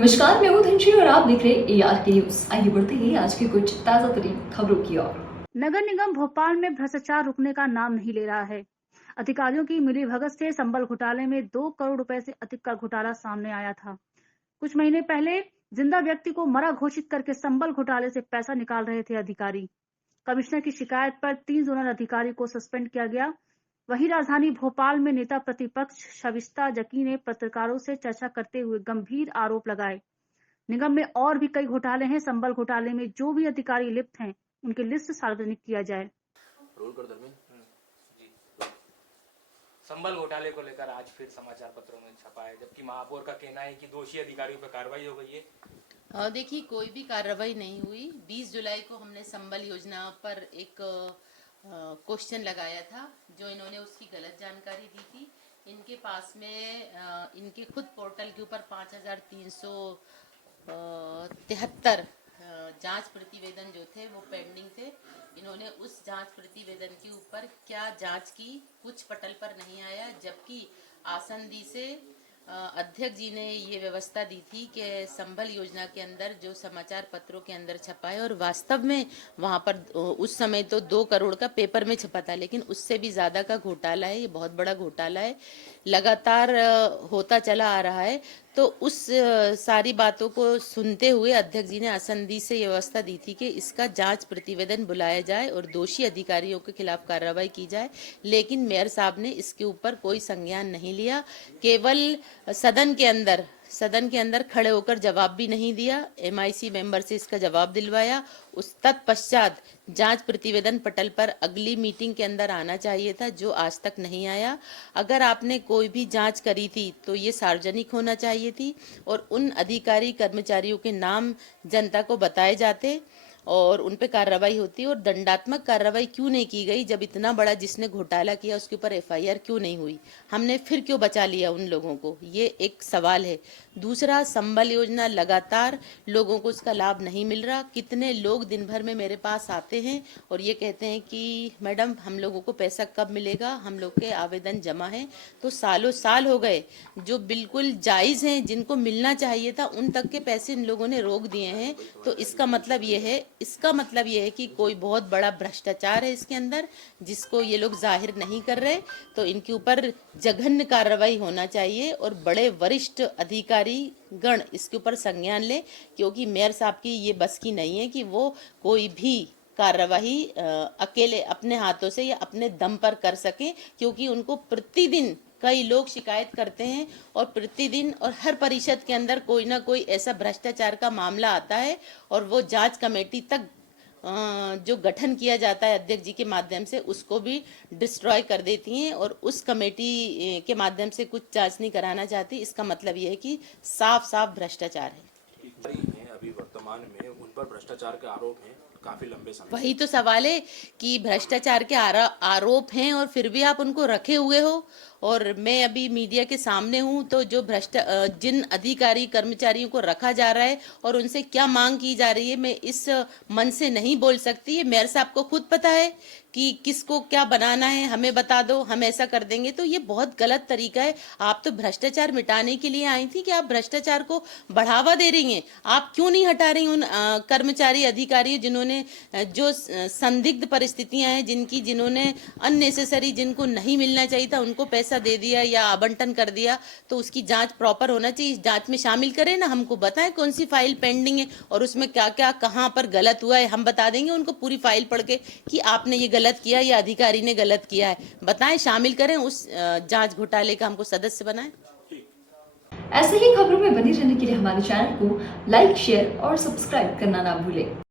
नमस्कार, मैं हूं धनश्री और आप देख रहे हैं ARK न्यूज। आइए बढ़ते हैं आज की कुछ ताजा तरीन खबरों की ओर। नगर निगम भोपाल में भ्रष्टाचार रुकने का नाम नहीं ले रहा है। अधिकारियों की मिलीभगत से संबल घोटाले में 2 करोड़ रुपए से अधिक का घोटाला सामने आया था। कुछ महीने पहले जिंदा व्यक्ति को मरा घोषित करके संबल घोटाले से पैसा निकाल रहे थे अधिकारी। कमिश्नर की शिकायत पर 3 जोनल अधिकारी को सस्पेंड किया गया। वहीं राजधानी भोपाल में नेता प्रतिपक्ष शविस्ता जकी ने पत्रकारों से चर्चा करते हुए गंभीर आरोप लगाए। निगम में और भी कई घोटाले हैं। संबल घोटाले में जो भी अधिकारी लिप्त हैं उनकी लिस्ट सार्वजनिक किया जाए। रोल कर जी। संबल घोटाले को लेकर आज फिर समाचार पत्रों में छपा है, जबकि महापौर का कहना है कि दोषी अधिकारियों पर कार्रवाई हो गई है। देखिए, कोई भी कार्रवाई नहीं हुई। 20 जुलाई को हमने संबल योजना पर एक क्वेश्चन लगाया था, जो इन्होंने उसकी गलत जानकारी दी थी। इनके पास में इनके खुद पोर्टल के ऊपर 5373 जांच प्रतिवेदन जो थे वो पेंडिंग थे। इन्होंने उस जांच प्रतिवेदन के ऊपर क्या जांच की, कुछ पटल पर नहीं आया, जबकि आसंदी से अध्यक्ष जी ने ये व्यवस्था दी थी कि संबल योजना के अंदर जो समाचार पत्रों के अंदर छपा है, और वास्तव में वहाँ पर उस समय तो 2 करोड़ का पेपर में छपा था, लेकिन उससे भी ज़्यादा का घोटाला है। ये बहुत बड़ा घोटाला है, लगातार होता चला आ रहा है। तो उस सारी बातों को सुनते हुए अध्यक्ष जी ने आसंदी से ये व्यवस्था दी थी कि इसका जांच प्रतिवेदन बुलाया जाए और दोषी अधिकारियों के खिलाफ कार्रवाई की जाए। लेकिन मेयर साहब ने इसके ऊपर कोई संज्ञान नहीं लिया, केवल सदन के अंदर खड़े होकर जवाब भी नहीं दिया। MIC मेंबर से इसका जवाब दिलवाया। उस तत्पश्चात जांच प्रतिवेदन पटल पर अगली मीटिंग के अंदर आना चाहिए था, जो आज तक नहीं आया। अगर आपने कोई भी जांच करी थी तो ये सार्वजनिक होना चाहिए थी और उन अधिकारी कर्मचारियों के नाम जनता को बताए जाते और उन पे कार्रवाई होती। और दंडात्मक कार्रवाई क्यों नहीं की गई? जब इतना बड़ा जिसने घोटाला किया उसके ऊपर FIR क्यों नहीं हुई? हमने फिर क्यों बचा लिया उन लोगों को? ये एक सवाल है। दूसरा, संबल योजना लगातार लोगों को उसका लाभ नहीं मिल रहा। कितने लोग दिन भर में मेरे पास आते हैं और ये कहते हैं कि मैडम, हम लोगों को पैसा कब मिलेगा? हम लोग के आवेदन जमा हैं। तो सालों साल हो गए। जो बिल्कुल जायज़ हैं, जिनको मिलना चाहिए था, उन तक के पैसे इन लोगों ने रोक दिए हैं। तो इसका मतलब ये है कि कोई बहुत बड़ा भ्रष्टाचार है इसके अंदर, जिसको ये लोग जाहिर नहीं कर रहे। तो इनके ऊपर जघन्य कार्रवाई होना चाहिए और बड़े वरिष्ठ अधिकारी गण इसके ऊपर संज्ञान ले, क्योंकि मेयर साहब की ये बस की नहीं है कि वो कोई भी कार्रवाई अकेले अपने हाथों से या अपने दम पर कर सके, क्योंकि उनको प्रतिदिन कई लोग शिकायत करते हैं और प्रतिदिन और हर परिषद के अंदर कोई ना कोई ऐसा भ्रष्टाचार का मामला आता है और वो जांच कमेटी तक जो गठन किया जाता है अध्यक्ष जी के माध्यम से, उसको भी डिस्ट्रॉय कर देती हैं और उस कमेटी के माध्यम से कुछ जांच नहीं कराना चाहती। इसका मतलब ये है कि साफ साफ भ्रष्टाचार है। अभी वर्तमान में उन पर भ्रष्टाचार के आरोप हैं काफी लंबे समय। वही तो सवाल है कि भ्रष्टाचार के आरोप हैं और फिर भी आप उनको रखे हुए हो। और मैं अभी मीडिया के सामने हूं, तो जो जिन अधिकारी कर्मचारियों को रखा जा रहा है और उनसे क्या मांग की जा रही है, मैं इस मन से नहीं बोल सकती। ये मेयर साहब को खुद पता है कि किसको क्या बनाना है, हमें बता दो, हम ऐसा कर देंगे। तो ये बहुत गलत तरीका है। आप तो भ्रष्टाचार मिटाने के लिए आई थी कि आप भ्रष्टाचार को बढ़ावा दे रही हैं। आप क्यों नहीं हटा रही उन कर्मचारी अधिकारी जिन्होंने जो संदिग्ध परिस्थितियां हैं, जिन्होंने अननेसेसरी, जिनको नहीं मिलना चाहिए था, उनको पैसा दे दिया या आवंटन कर दिया? तो उसकी जांच प्रॉपर होना चाहिए। इस जांच में शामिल करें ना, हमको बताएं कौन सी फाइल पेंडिंग है और उसमें क्या क्या कहां पर गलत हुआ है। हम बता देंगे उनको पूरी फाइल पढ़ के कि आपने ये गलत किया या अधिकारी ने गलत किया है। बताएं, शामिल करें, उस जांच घोटाले का हमको सदस्य बनाएं। ऐसे ही खबरों में बने रहने के लिए हमारे चैनल को लाइक, शेयर और सब्सक्राइब करना ना भूलें।